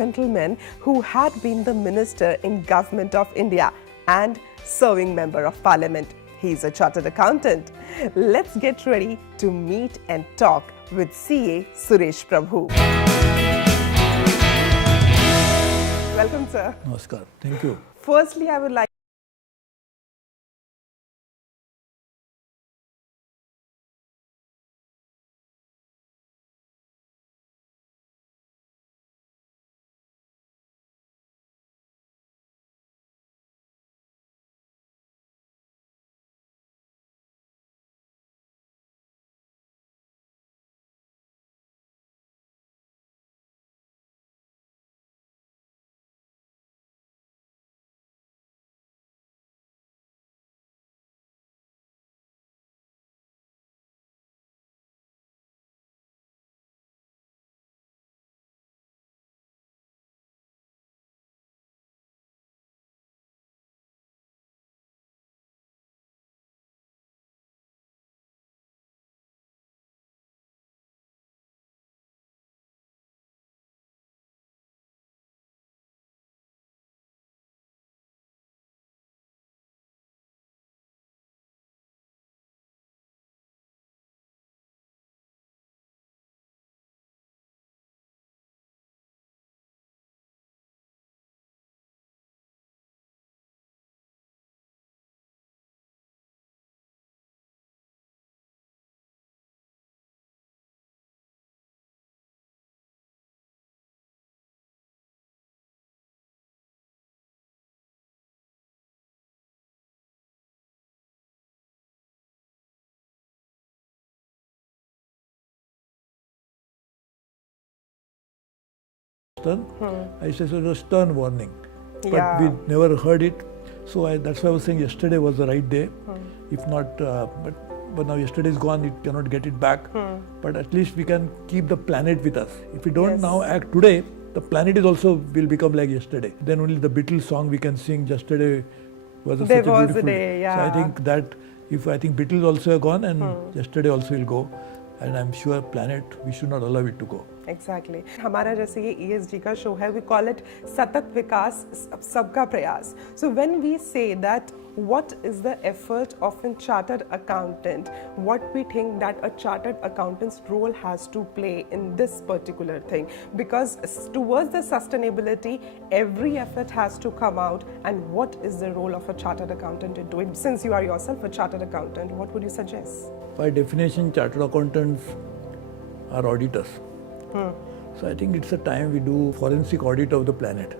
gentleman who had been the minister in Government of India and serving member of Parliament. He's a chartered accountant. Let's get ready to meet and talk with CA Suresh Prabhu. Welcome, sir. Namaskar. Thank you. Firstly, I would like Stern. I said it was stern warning, but Yeah. we never heard it. So that's why I was saying yesterday was the right day. If not, but now yesterday is gone, it cannot get it back. But at least we can keep the planet with us. If we don't Yes. now act today, the planet is also will become like yesterday. Then only the Beatles song we can sing. Yesterday was such a There was a beautiful day, yeah. So I think that if I think Beatles also are gone and yesterday also will go, and I'm sure planet we should not allow it to go. Exactly. हमारा जैसे ये ESG का show है, we call it Satat Vikas, Sabka Prayas. So when we say that what is the effort of a chartered accountant, what we think that a chartered accountant's role has to play in this particular thing, because towards the sustainability, every effort has to come out. And what is the role of a chartered accountant in doing? Since you are yourself a chartered accountant, what would you suggest? By definition, chartered accountants are auditors. So I think it's a time we do forensic audit of the planet.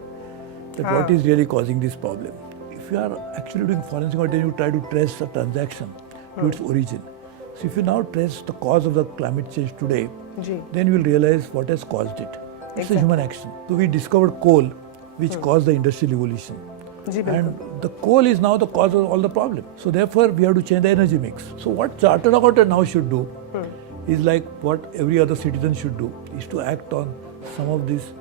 That what is really causing this problem. If you are actually doing forensic audit, you try to trace a transaction to its origin. So if you now trace the cause of the climate change today, then you will realize what has caused it. It's Exactly. a human action. So we discovered coal, which caused the industrial revolution. And the coal is now the cause of all the problem. So therefore, we have to change the energy mix. So what chartered accountant now should do is like what every other citizen should do, is to act on some of these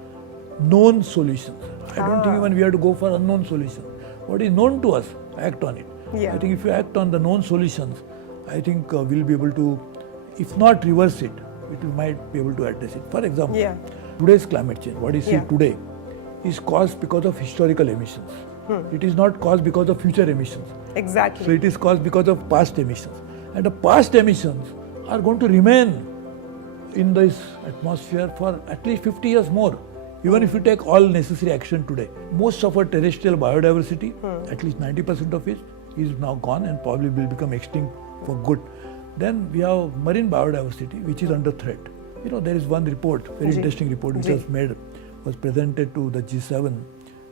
known solutions. I don't think even we have to go for unknown solutions. What is known to us, act on it. Yeah. I think if you act on the known solutions, I think we'll be able to, if not reverse it, we might be able to address it. For example, today's climate change, what you see today, is caused because of historical emissions. It is not caused because of future emissions. Exactly. So it is caused because of past emissions. And the past emissions are going to remain in this atmosphere for at least 50 years more. Even if you take all necessary action today. Most of our terrestrial biodiversity, at least 90% of it, is now gone and probably will become extinct for good. Then we have marine biodiversity, which is under threat. You know, there is one report, very interesting report, which was presented to the G7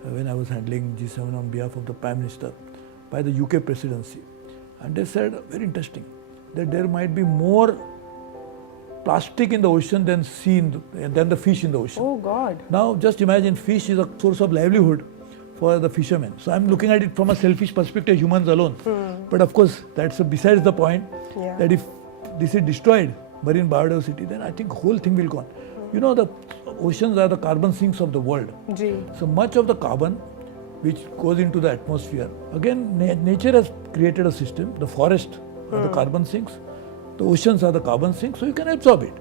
when I was handling G7 on behalf of the Prime Minister by the UK presidency. And they said, very interesting, that there might be more plastic in the ocean than the fish in the ocean. Oh God. Now just imagine, fish is a source of livelihood for the fishermen. So I'm looking at it from a selfish perspective, humans alone. But of course, that's besides the point, that if this is destroyed, marine biodiversity, then I think whole thing will go on. You know, the oceans are the carbon sinks of the world. So much of the carbon which goes into the atmosphere, again nature has created a system. The forest are the carbon sinks, the oceans are the carbon sinks, so you can absorb it.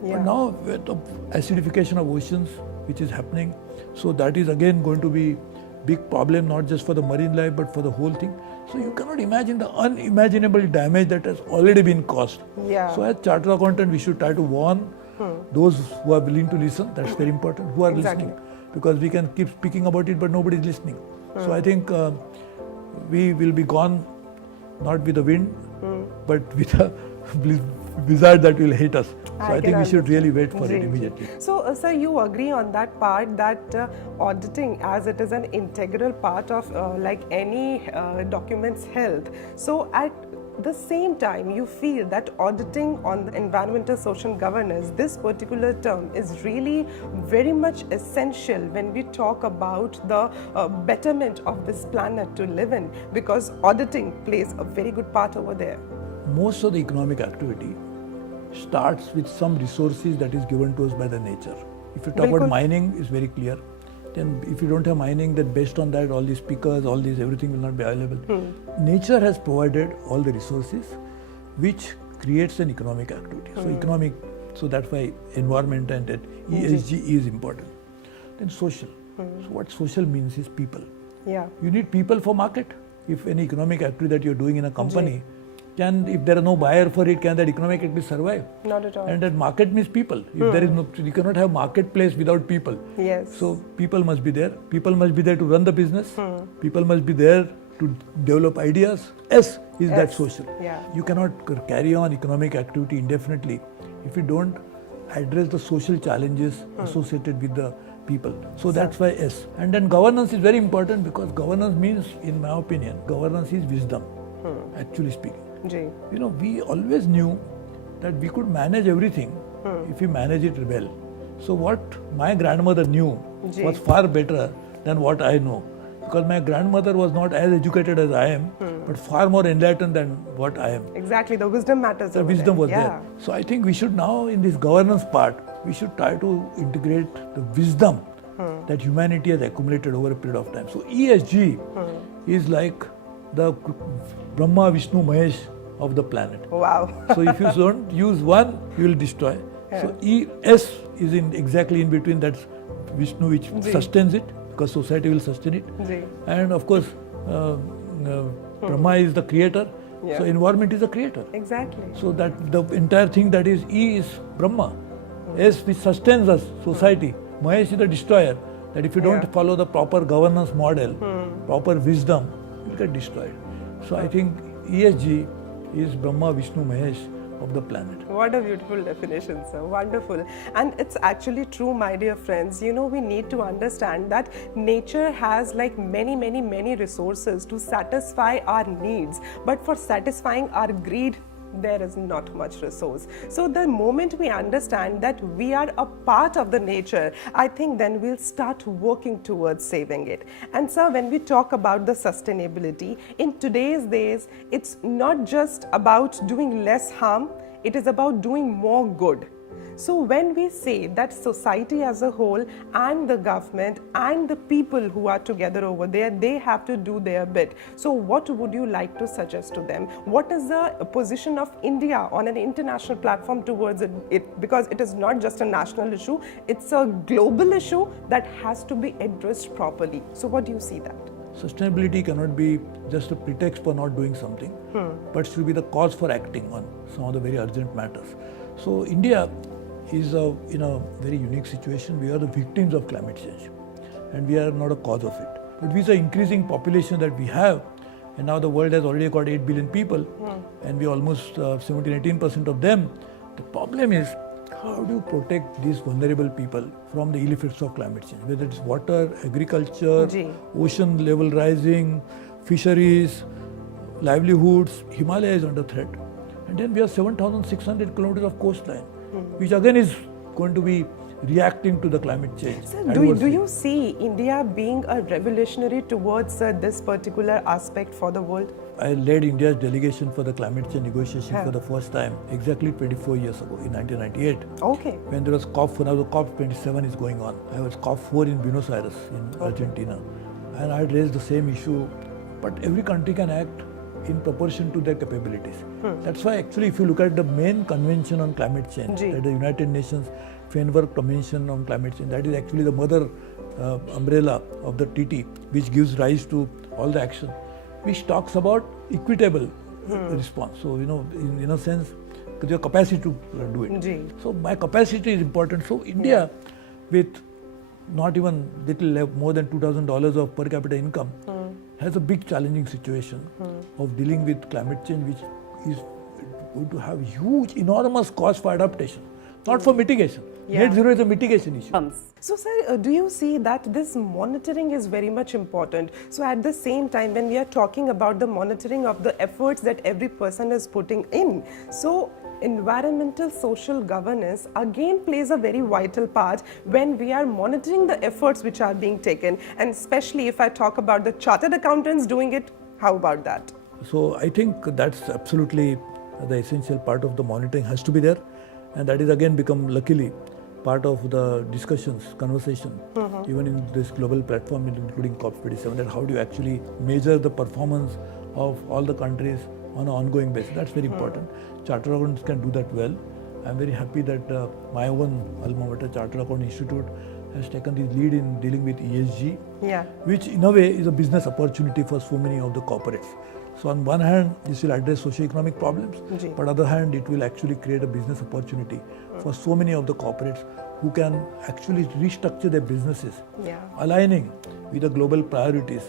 But now with the acidification of oceans which is happening, So that is again going to be big problem, not just for the marine life but for the whole thing. So you cannot imagine the unimaginable damage that has already been caused. Yeah. So as chartered accountant, we should try to warn those who are willing to listen. That's very important. Who are listening, because we can keep speaking about it, but nobody is listening. So I think we will be gone, not with the wind, but with a blizzard that will hit us. So I think we should really wait for it immediately. So, sir, you agree on that part that auditing, as it is an integral part of like any document's health. So, at the same time, you feel that auditing on the environmental social governance, this particular term is really very much essential when we talk about the betterment of this planet to live in, because auditing plays a very good part over there. Most of the economic activity starts with some resources that is given to us by the nature. If you talk about mining, it's very clear. Then if you don't have mining, then based on that, all these speakers, all these, everything will not be available. Nature has provided all the resources which creates an economic activity. So that's why environment and ESG is important. Then social. So what social means is people. Yeah. You need people for market. If any economic activity that you're doing in a company, if there are no buyer for it, can that economic activity survive? Not at all. And that market means people. If there is no, you cannot have marketplace without people. Yes. So people must be there. People must be there to run the business. People must be there to develop ideas. S is that social. Yeah. You cannot carry on economic activity indefinitely if you don't address the social challenges associated with the people. So that's why S. And then governance is very important, because governance means, in my opinion, governance is wisdom, actually speaking. You know, we always knew that we could manage everything if we manage it well. So what my grandmother knew was far better than what I know, because my grandmother was not as educated as I am, but far more enlightened than what I am. Exactly, the wisdom matters. The wisdom was there. So I think we should now, in this governance part, we should try to integrate the wisdom that humanity has accumulated over a period of time. So ESG is like the Brahma, Vishnu, Mahesh of the planet. Wow. So if you don't use one, you will destroy. So S is exactly in between. That's Vishnu, which sustains it, because society will sustain it. And of course, Brahma is the creator. So environment is the creator. Exactly. So that the entire thing that is E is Brahma. S which sustains us, society. Mahesh is the destroyer. That if you don't follow the proper governance model, proper wisdom, you get destroyed. So I think ESG is Brahma, Vishnu, Mahesh of the planet. What a beautiful definition, sir. Wonderful. And it's actually true, my dear friends. You know, we need to understand that nature has like many resources to satisfy our needs. But for satisfying our greed, there is not much resource. So the moment we understand that we are a part of the nature, I think then we'll start working towards saving it. And sir, when we talk about the sustainability, in today's days, it's not just about doing less harm, it is about doing more good. So when we say that society as a whole and the government and the people who are together over there, they have to do their bit. So what would you like to suggest to them? What is the position of India on an international platform towards it? Because it is not just a national issue, it's a global issue that has to be addressed properly. So what do you see that? Sustainability cannot be just a pretext for not doing something, but should be the cause for acting on some of the very urgent matters. So India is in a very unique situation. We are the victims of climate change and we are not a cause of it. But with the increasing population that we have, and now the world has already got 8 billion people and we are almost 17-18% of them, the problem is how do you protect these vulnerable people from the ill effects of climate change, whether it's water, agriculture, ocean level rising, fisheries, livelihoods. Himalaya is under threat. And then we have 7,600 kilometers of coastline, which again is going to be reacting to the climate change. Sir, do you see India being a revolutionary towards this particular aspect for the world? I led India's delegation for the climate change negotiation for the first time exactly 24 years ago in 1998. Okay. When there was COP4, now the COP27 is going on. I was COP4 in Buenos Aires in Argentina. And I had raised the same issue. But every country can act in proportion to their capabilities. That's why actually if you look at the main convention on climate change, the United Nations Framework Convention on Climate Change, that is actually the mother umbrella of the TT, which gives rise to all the action, which talks about equitable response. So, in a sense, with your capacity to do it. So, my capacity is important. So, India, with not even little more than $2,000 of per capita income, has a big challenging situation of dealing with climate change, which is going to have huge, enormous cost for adaptation, not for mitigation. Net zero is a mitigation issue. So, sir, do you see that this monitoring is very much important? So, at the same time, when we are talking about the monitoring of the efforts that every person is putting in, so environmental social governance again plays a very vital part when we are monitoring the efforts which are being taken, and especially if I talk about the chartered accountants doing it, how about that? So I think that's absolutely the essential part of the monitoring has to be there, and that is again become luckily part of the discussions, conversation, even in this global platform, including COP27, that how do you actually measure the performance of all the countries on an ongoing basis. That's very important. Chartered accountants can do that well. I'm very happy that my own alma mater, Chartered Account Institute, has taken the lead in dealing with ESG, which in a way is a business opportunity for so many of the corporates. So on one hand, this will address socio-economic problems, but on the other hand, it will actually create a business opportunity for so many of the corporates who can actually restructure their businesses, aligning with the global priorities,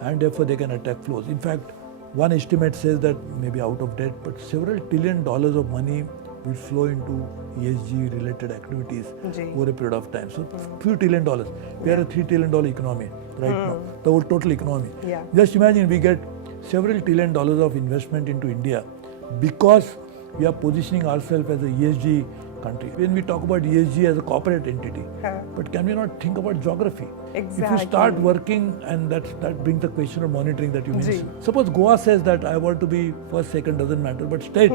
and therefore they can attack flows. In fact, one estimate says that maybe out of debt, but several $1 trillion of money will flow into ESG related activities over a period of time. So few $1 trillion. We are a $3 trillion economy right now, the whole total economy. Just imagine we get several $1 trillion of investment into India because we are positioning ourselves as a ESG country. When we talk about ESG as a corporate entity, but can we not think about geography? Exactly. If you start working, and that brings the question of monitoring that you mentioned. Suppose Goa says that I want to be first, second, doesn't matter, but state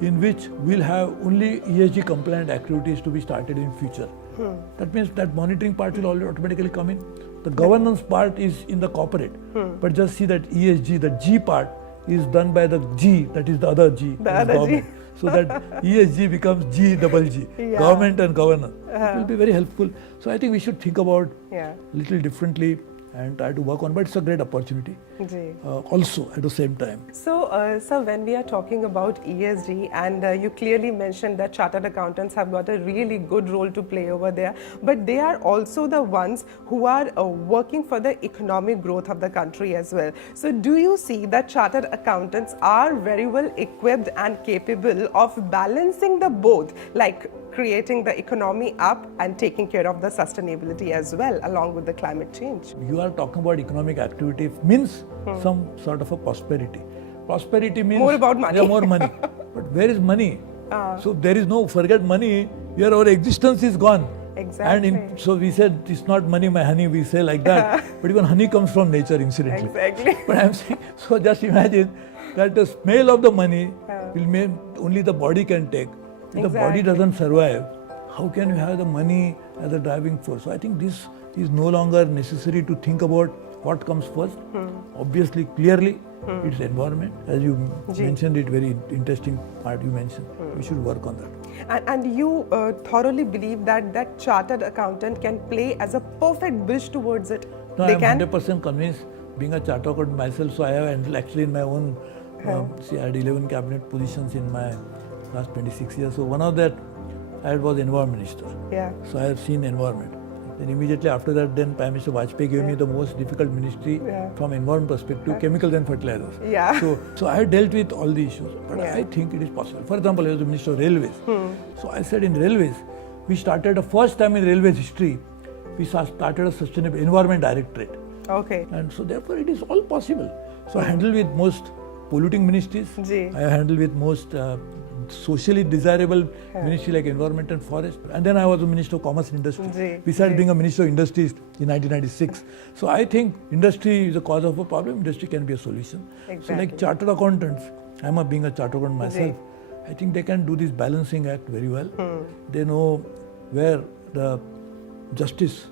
in which we'll have only ESG compliant activities to be started in future. That means that monitoring part will automatically come in. The governance part is in the corporate, but just see that ESG, the G part, is done by the G, that is the other G, government. So that ESG becomes G double G, government and governance. It will be very helpful. So I think we should think about a little differently and try to work on, but it's a great opportunity also at the same time. So, sir, when we are talking about ESG, and you clearly mentioned that chartered accountants have got a really good role to play over there, but they are also the ones who are working for the economic growth of the country as well. So, do you see that chartered accountants are very well equipped and capable of balancing the both, like creating the economy up and taking care of the sustainability as well, along with the climate change? You are talking about economic activity, means some sort of a prosperity. Prosperity means more about money. More money. But where is money? So there is no, forget money, here our existence is gone. Exactly. And so we said, it's not money, my honey, we say like that. But even honey comes from nature, incidentally. Exactly. But I'm saying, so just imagine that the smell of the money will make only the body can take. If the body doesn't survive, how can you have the money as a driving force? So I think this is no longer necessary to think about what comes first. Obviously, clearly, it's environment. As you mentioned it, very interesting part you mentioned. We should work on that. And you thoroughly believe that chartered accountant can play as a perfect bridge towards it? No, I am 100% convinced, being a chartered accountant myself, so I have handled actually in my own, I had 11 cabinet positions in my last 26 years. So one of that, I was environment minister. So I have seen environment. Then immediately after that, then Prime Minister Vajpayee gave me the most difficult ministry from environment perspective, chemicals and fertilizers. So I dealt with all the issues, but I think it is possible. For example, I was the Minister of Railways. So I said in railways, we started the first time in railways history, we started a sustainable environment directorate. And so therefore it is all possible. So I handle with most polluting ministries. I handle with most socially desirable ministry like environment and forest. And then I was a Minister of Commerce and Industry. Besides being a Minister of Industries in 1996. So I think industry is a cause of a problem, industry can be a solution. So like chartered accountants, being a chartered accountant myself, I think they can do this balancing act very well. They know where the justice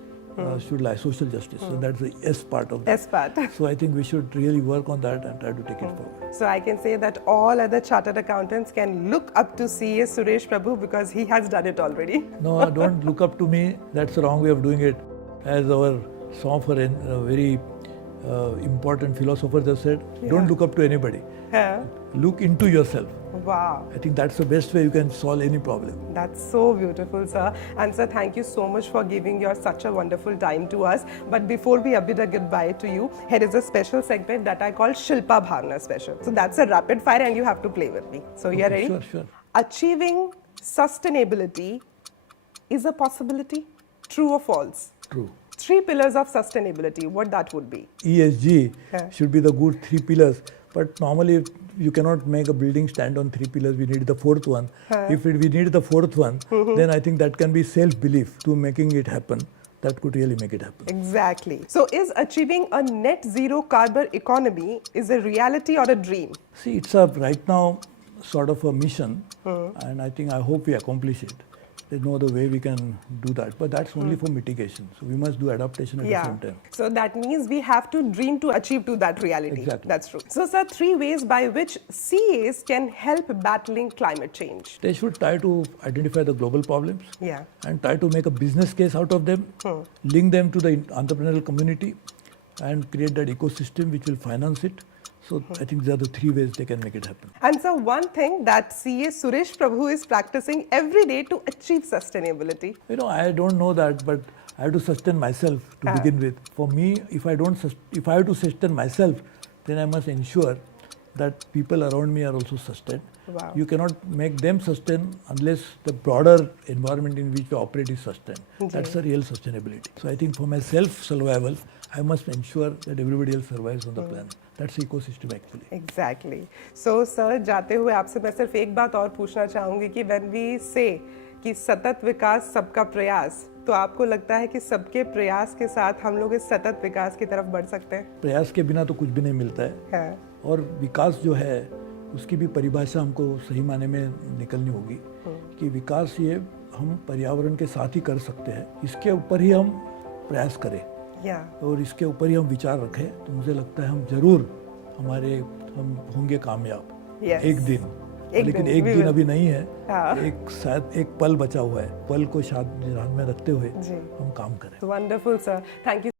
should lie, social justice. So that's the S part of that. S part. So I think we should really work on that and try to take it forward. So I can say that all other chartered accountants can look up to CS Suresh Prabhu because he has done it already. No, don't look up to me. That's the wrong way of doing it. As our sovereign, very important philosophers have said, don't look up to anybody. Yeah. Look into yourself. Wow. I think that's the best way you can solve any problem. That's so beautiful, sir. And sir, thank you so much for giving your such a wonderful time to us. But before we bid a goodbye to you, here is a special segment that I call Shilpa Bhavna Special. So that's a rapid fire and you have to play with me. So you are ready? Sure, sure. Achieving sustainability is a possibility? True or false? True. 3 pillars of sustainability, what that would be? ESG Yeah. should be the good 3 pillars, but normally you cannot make a building stand on 3 pillars. We need the 4th one. If we need the 4th one, then I think that can be self-belief to making it happen. That could really make it happen. Exactly. So is achieving a net zero carbon economy is a reality or a dream? See, it's a right now sort of a mission, and I think I hope we accomplish it. There's no other way we can do that, but that's only for mitigation. So we must do adaptation at the same time. So that means we have to dream to achieve to that reality. Exactly. That's true. So sir, 3 ways by which CAs can help battling climate change. They should try to identify the global problems Yeah. and try to make a business case out of them, link them to the entrepreneurial community, and create that ecosystem which will finance it. So I think these are the 3 ways they can make it happen. And so one thing that CA Suresh Prabhu is practicing every day to achieve sustainability. You know, I don't know that, but I have to sustain myself to begin with. For me, if I have to sustain myself, then I must ensure that people around me are also sustained. Wow. You cannot make them sustain unless the broader environment in which we operate is sustained. That's the real sustainability. So I think for my self-survival, I must ensure that everybody else survives on the planet. That's the ecosystem actually. Exactly. So sir, जाते हुए आपसे मैं सिर्फ एक बात और पूछना चाहूँगी कि when we say कि सतत विकास सबका प्रयास, तो आपको लगता है कि सबके प्रयास के साथ हम लोग इस सतत विकास की तरफ बढ़ सकते हैं? प्रयास के बिना तो कुछ भी नहीं मिलता है। और विकास जो है उसकी भी परिभाषा हमको सही माने में निकलनी होगी कि विकास ये हम पर्यावरण के साथ ही कर सकते हैं, इसके ऊपर ही हम प्रयास करें और इसके ऊपर ही हम विचार रखें, तो मुझे लगता है हम होंगे कामयाब एक दिन। लेकिन एक दिन अभी नहीं है, एक पल बचा हुआ है, पल को ध्यान में रखते हुए हम काम करें। Wonderful sir, thank you.